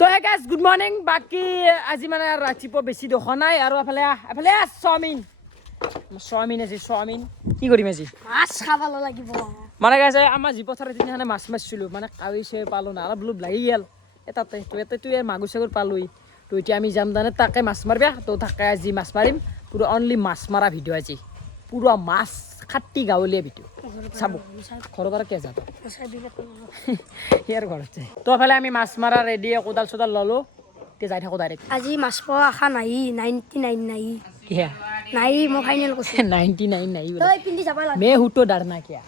তো hey guys good morning বাকী আজি মানে ৰাতিপুৱা বেছি দেখা নাই আৰু এফালে চাওমিন আছে চাওমিন কি কৰিম আজি মাছ খাব লাগিব মানে গাইজ আমাৰ যি পথাৰত দিনাখানে মাছ মাৰিছিলোঁ মানে কাউৰীছে পালোঁ না অলপ লোভ লাগি গ'ল তাতে মাগুৰ চাগুৰ পালোঁ তো এতিয়া আমি যাম তাৰমানে তাকে মাছ মাৰিবা তো তাকে আজি মাছ মাৰিম পুৰা অনলি মাছ মৰা ভিডিঅ' আজি পুৰা মাছ খাটি গাঁৱলীয়া ভিডিঅ' চাব ঘৰৰ পৰা কিয় যাব ইয়াৰ ঘৰতে তো এফালে আমি মাছ মৰা ৰেডি কোদাল চোদাল ল'লোঁ এতিয়া যাই থাকোঁ ডাইৰেক্ট আজি মাছ পোৱা আশা নাই 99 নাই কিয়া নাই মই ফাইনেল কৈছো 99 নাই তই পিন্ধি যাব লাগে मैं हूँ तो डरना क्या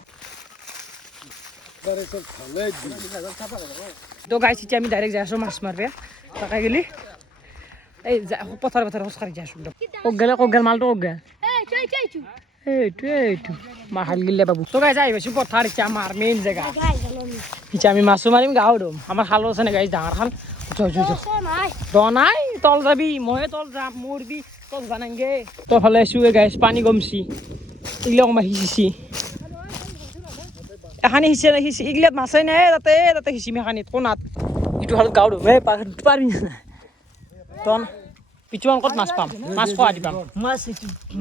তো গাইছ এতিয়া আমি ডাইৰেক্ট যাই আছোঁ মাছ মাৰিব তাকে গেলি এই পথাৰ খোজ কাঢ়ি যাই আছোঁ কক গেল মালটো কক গেল এইটো মাহাল গিলে বাবু তো গাইছ আহি পাইছোঁ পথাৰ এতিয়া আমাৰ মেইন জেগা এতিয়া আমি মাছো মাৰিম গাঁও দম আমাৰ খালো আছে নে গাইছ ডাঙৰ খাল দ নাই তল যাবি মই তল যাম মৰবি তল জানাংগে তো ফালে আছোঁ গাইছ পানী কমছি এইগিলা অকণমান সিঁচিছি এখানি সিঁচি এইগিলাত মাছেই নাই তাতে সিঁচিম এখানিত কোনাত ইটো হালত গাঁও দম পাৰবি না তন পিছুৱান ক'ত মাছ পাম মাছ খোৱা দি পাম মাছ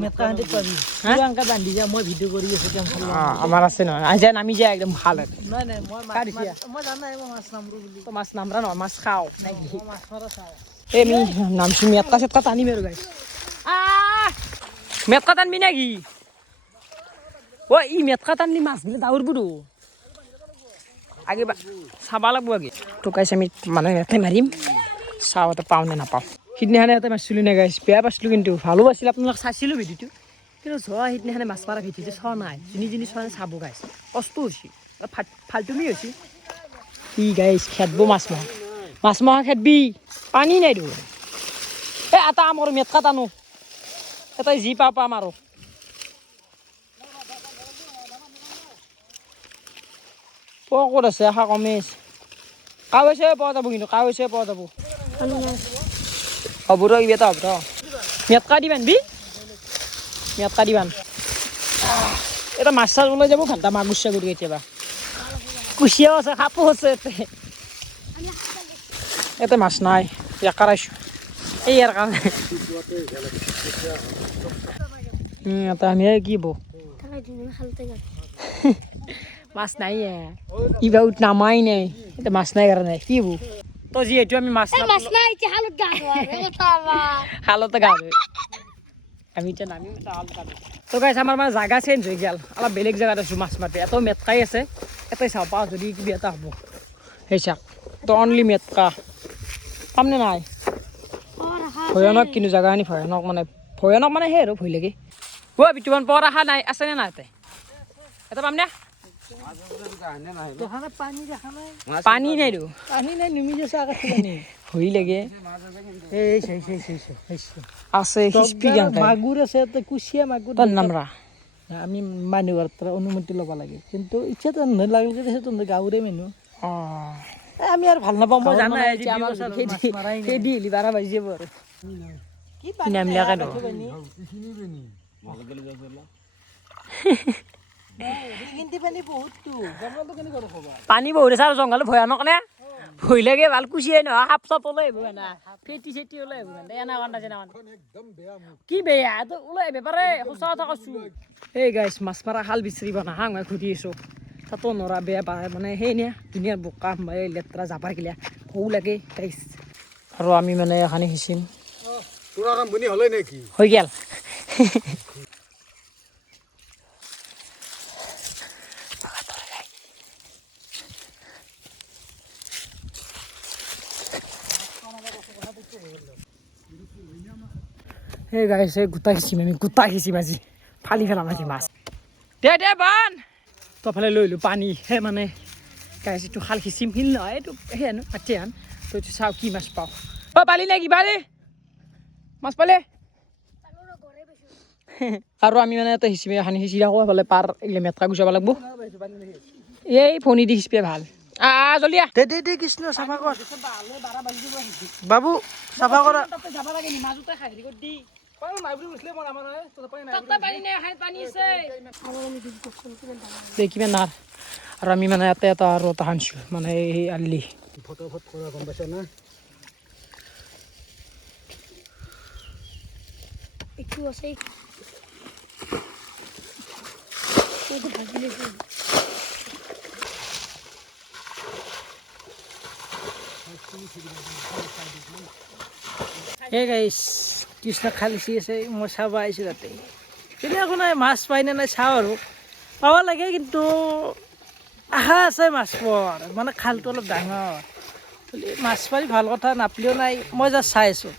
মেকাহান্তে পাবি পুৰাংকা বান্ধি যা মই ভিডিঅ' কৰি আছোঁ টেনশ্যন আমাৰ আছে নহয় আহি যায় নামি যায় একদম ভাল নাই মই জানাই মই মাছ নামৰো বুলি তো মাছ নামৰা নহয় মাছ খাওঁ মাছ মাৰা চাওঁ এই আমি নামছো মেটকা চেটকা টানিম আৰু গাইছ মেটকা টানবি নেকি অ' ই মেটকা টানলি মাছবিলাক দাউৰবোৰো আগে চাব লাগব আগে তো গাইছ আমি মানে ইয়াতে মাৰিম চাওঁ এটা পাওঁ নে নাপাওঁ সিদিনাখনে ইয়াতে মাৰিছিলোঁ নে গাইছ বেয়া পাইছিলোঁ কিন্তু ভালো পাইছিল আপোনালোক চাইছিলোঁ ভিডিঅ'টো কিন্তু যোৱা সিদিনাখনে মাছ মৰা ভিডিঅ'টো চোৱা নাই যোনী চোৱা নাই চাব গাইছ কষ্ট হৈছে ফাল্টুমি হৈছে ই গাইছ খেদব মাছ মহা খেদবি পানী নাই দেখোন এটা আমাৰ মেটকা টানো এটাই যি পাম আৰু ক'ত আছে আশা কমেই কাৱৈছে পোৱা যাব কিন্তু কাৱৈছে পোৱা যাব হ'ব ৰ কিবা এটা হ'ব ৰ মেটকা দি বান্ধবি মেটকা দি বান্ধ এটা মাছ চাছ ওলাই যাব ঘণ্টা মাগুৰ চাগুৰ কেতিয়াবা কুচিয়াও আছে সাপো আছে ইয়াতে মাছ নাই একাৰ আইছোঁ এই ইয়াৰ কাৰণে এটা আমি কি বৌ মাছ নাই কিবা নামাই নাই এতিয়া মাছ নাই কাৰণে কি বৌ তো যিহেতু আমি মাছ খালতে গা ধুই আমি এতিয়া নামিম তো গাইছ আমাৰ মানে জাগা চেঞ্জ হৈ গ'ল অলপ বেলেগ জেগাত আছোঁ মাছ মাৰিব এটাও মেটকাই আছে এটাই চাওঁ পাওঁ যদি কিবা এটা হ'ব সেই চাক তো অনলি মেটকা পামনে নাই ভয়ানক কিন্তু জেগাখিনি ভয়ানক মানে সেই আৰু ভয় লাগে অ' বিতুমান পৰ আশা নাই আছেনে নাই তাই এটা পামনে পানী নাই তো পানী নাই নিমি যাছে ভয় লাগে আছে মাগুৰ আছে কুচিয়া মাগুৰ তোৰ নামৰা আমি মানুহৰ পৰা অনুমতি ল'ব লাগে কিন্তু ইচ্ছাটো নালাগে সেইটো গাঁৱৰে মানুহ অঁ আমি আৰু ভাল নাপাওঁ মই জানাই খেদি হেলি 12 বাজি যাব আৰু কি নামবিলাকে পানী বহুত আছে আৰু জংঘল ভয়ানক নে ভয় লাগে ভাল কুচিয়াই নহয় সাপ চাপ ওলাই আহিব না ফেটি চেটি ওলাই আহিব কি বেয়া ওলাই আহিব পাৰে সঁচা কথা কৈছোঁ এই গাইছ মাছ মৰা শাল বিচাৰিব না মই সুধি আছোঁ তাতো নৰা বেয়া পায় মানে সেই নে ধুনীয়া বোকা লেতেৰা জাবাৰ গিলা সৌ লাগে গাইছ আৰু আমি মানে এখানি সিঁচিম হৈ গ'ল সেই গাইছে গোটা সিঁচিম আজি ফালি পেলাম আজি মাছ দে বান তফালে লৈ লো পানী সেই মানে গাইছে এইটো খাল সিঁচিম শিল নহয় এইটো সেই আনো কাটি আন তো এইটো চাওঁ কি মাছ পাওঁ অ' পালি নে কি পালি মাছ পালে আৰু আমি মানে এটা সিঁচিম এখানি সিঁচি থাকোঁ এফালে পাৰ এইগিলা মেটকা গুচাব লাগিব এই ফণি দি সিঁচিবে ভাল জলদি আহ দে কৃষ্ণ চাফা কৰ বাবু চাফা কৰা যাব লাগে নি মাজতে খাই দি কিমান নাৰ আৰু আমি মানে ইয়াতে এটা আৰু এটা সানিছোঁ মানে এই আলি ফটোফট কৰা গম পাইছা না ইটো আছে এইটো ভাজি লৈছো এই গাইছ কৃষ্ণ খালিচি আছে মই চাব আহিছোঁ তাতে কিন্তু একো নাই মাছ পাই নে নাই চাওঁ আৰু পাব লাগে কিন্তু আশা আছে মাছ পোৱাৰ মানে খালটো অলপ ডাঙৰ খালি মাছ পাৰি ভাল কথা নাপলিও নাই মই জাষ্ট চাই আছোঁ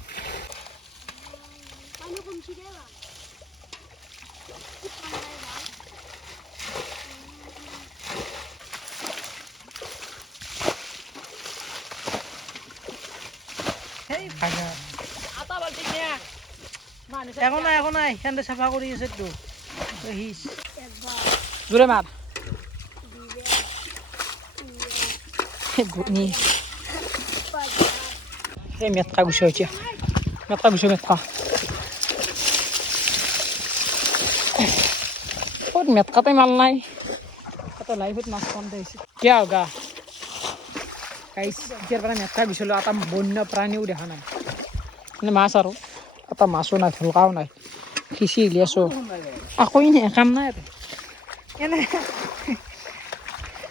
একো নাই সেন্দে চাফা কৰি আছেতো জোৰে মাৰ নি এই মেটকা গুছো এতিয়া মেটকা গুছো মেটকা ক'ত মেটকাতে মাল নাই কত লাইফত মাছ কম দিছে কিয় গা গাইছ এতিয়াৰ পৰা মেটকা গুছিলো এটা বন্য প্ৰাণীও দেখা নাই মানে মাছ আৰু এটা মাছো নাই ভুলকাও নাই সিঁচি উলিয়াইছো আকৌ এনে কাম নাই আৰু এনে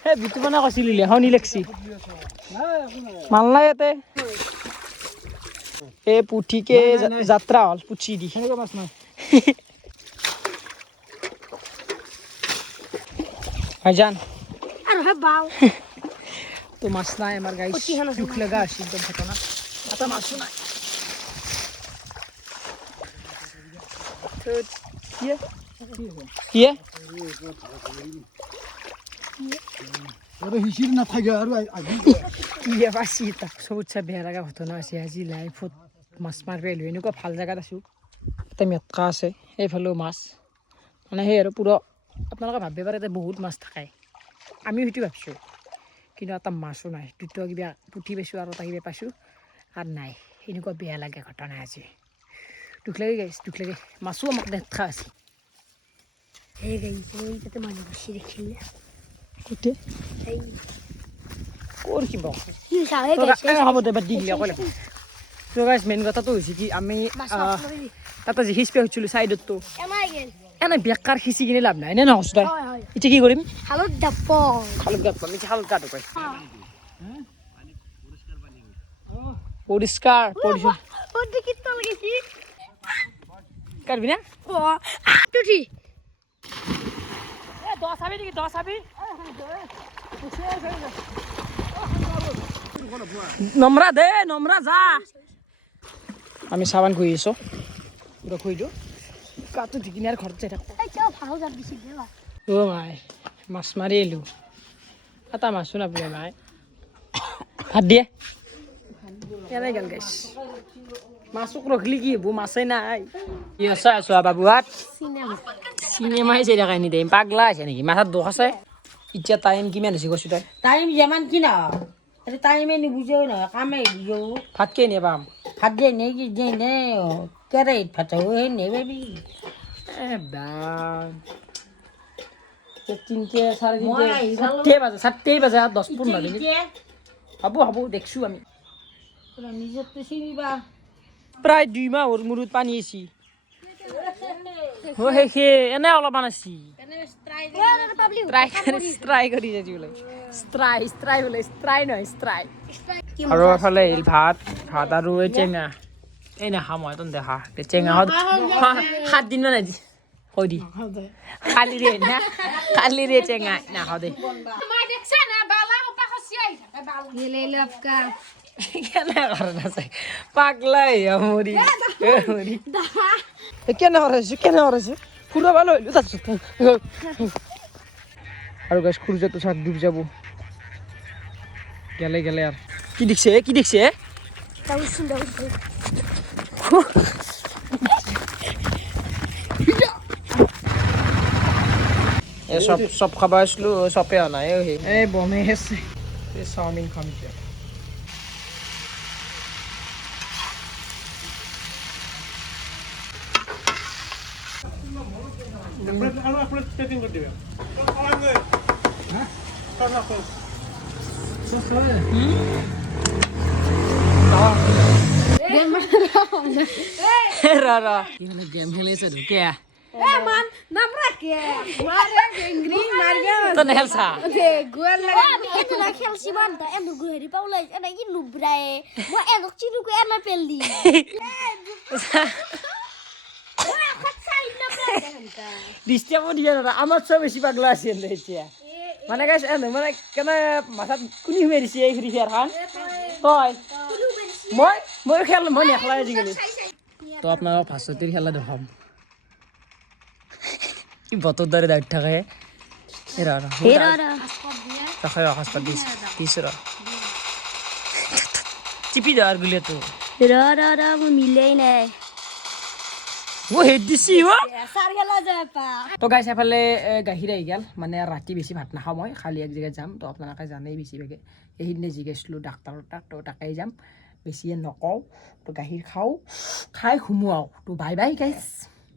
এই বিটু মানে কৈছিল লেখনি লেখছি মাল নাই ইয়াতে এই পুঠিকে যাত্ৰা হ'ল পুঠি দি সেনেকুৱা মাছ নাই ভাইজান আৰু হে বাও তো মাছ নাই আমাৰ গাইছ দুখ লগা আছিল একদম ঘটনা এটা মাছো নাই কি হিচিৰ নাথাকে আৰু কি পাইছি তাক চবতছে বেয়া লগা ঘটনা আছে আজি লাইফত মাছ মাৰিব আহিলোঁ এনেকুৱা ভাল জেগাত আছোঁ তাতে মেটকা আছে এইফালেও মাছ মানে সেই আৰু পুৰা আপোনালোকে ভাবিব পাৰে তাতে বহুত মাছ থাকে আমিও সেইটো ভাবিছোঁ কিন্তু এটা মাছো নাই দুটা কিবা পুঠি পাইছোঁ আৰু এটা কিবা পাইছোঁ আৰু নাই এনেকুৱা বেয়া লাগে ঘটনা আজি দুখ লাগে গাইছ দুখ লাগে মাছো আমাক দেখা আছে এই গাইছে এইটাতে মানুহ বসি দেখিলে গোটেই এই ক'ৰ কিবা কি চাহে গাইছে হ'ব দে বাদ দি দিলে অকলে তো গাইছ মেইন কথাটো হৈছে কি আমি তাতে যে সিঁচপে হৈছিলোঁ ছাইডততো এমাই গেল এনে বেকাৰ সিঁচি কিনে লাভ নাই নে নহয় তই হয় হয় এতিয়া কি কৰিম হালত দাপ খালক গাত পাম এতিয়া খালক গাত পাই পৰিষ্কাৰ পৰিষ্কাৰ ও দেখি তো লাগেছি কাটবি না ও আটুটি এ 10 আবি নেকি 10 আবি নম্ৰা দে নম্ৰা যা আমি চাবান ঘূৰি আছোঁ পুৰা খুই দিওঁ কাটো ঢিকিনি আৰু ঘৰত যাই থাকোঁ এই চাও ভাও যাত দিছি দেলা অ' মাই মাছ মাৰি আহিলোঁ এটা মাছো নাপালে মাই ভাত দিয়ে এনেই গেল গাইছ মাছক ৰখিলি কি হ'ব মাছেই নাই কি আছে আছো বাবুহাত সিনেমা চিনেমাই চাই থাকাই নি দেম পাগলা আছে নেকি মাথাত দুখ আছে এতিয়া টাইম কিমান হৈছে কৈছোঁ তই টাইম যেমান কি না এটা টাইমে নিবুঝেও না কামে বুঝেও ভাত কেই নিয়ে পাম ভাত দিয়ে নেই কি দিয়ে নে কেরাহীত ভাত হে নেই পাবি এ বাম তিনটে চাৰে মই তিনটে আহি পালো। চারটেই বাজে আর 10-15 মিনিট হব হব দেখছো আমি নিজের তো চিনিবা প্ৰায় 2 মাহৰ মূৰত পানী আছি হে হে এনে অলপমান আছি ট্ৰাই কৰি যাই বোলে ষ্ট্ৰাই বোলে ষ্ট্ৰাই নহয় ষ্ট্ৰাই আৰু এফালে ভাত আৰু এই টেঙা এই নাখা মই তন দেখা টেঙা 7 দিন নাই দি কৈ দি কালি ৰে টেঙা নাখাও দে গেলে লপকা কেনে কৰা নাছে পাগলাই মৰি কেনে কৰাইছো ফুৰা ভাল হইলো তাৰপিছত আৰু গাছ সূৰ্যটো চাক ডুব যাব গেলে আর কি দেখছে দাউছুন এ সব খাবা আসলো সপে আনা এই বমে আছে এই চাউমিন খাম এতিয়া ৰ ৰ কি মানে গেম খেলি আছে ঢুকে তই নেখেলছা খেলছি মান এনে গুহেৰি পাওলাই এনে কি নুব্ৰাই মই এনক চিনুকে এনে পেললি ডিষ্টাৰ্ব দিয়া দাদা আমাৰ চব বেছি পাগলা আছিল এতিয়া মানে গাইছ মানে কেনে মাথাত কোনি সোমাই দিছে এই ফ্ৰী ফায়াৰ খান তই মই খেল মই নেখেলাই আজিকালি তো আপোনালোকক ভাস্বতীৰ খেলা দেখাম কি বতৰ দৰে দাঁত থাকে চিপি দেৱাৰ গুলিয়াটো মই মিলেই নাই হেড দিছি চাৰ খেলা যায় পা তো গাইছ এফালে গাখীৰ আহি গ'ল মানে ৰাতি বেছি ভাত নাখাওঁ মই খালি এক জেগাত যাম তো আপোনালোকে জানেই বেছিভাগে সেইদিনা জিজ্ঞাছিলোঁ ডাক্তৰৰ তাক তো তাকেই যাম বেছিয়ে নকওঁ তো গাখীৰ খাওঁ খাই সোমোৱাওঁ তো বাই বাই গাইছ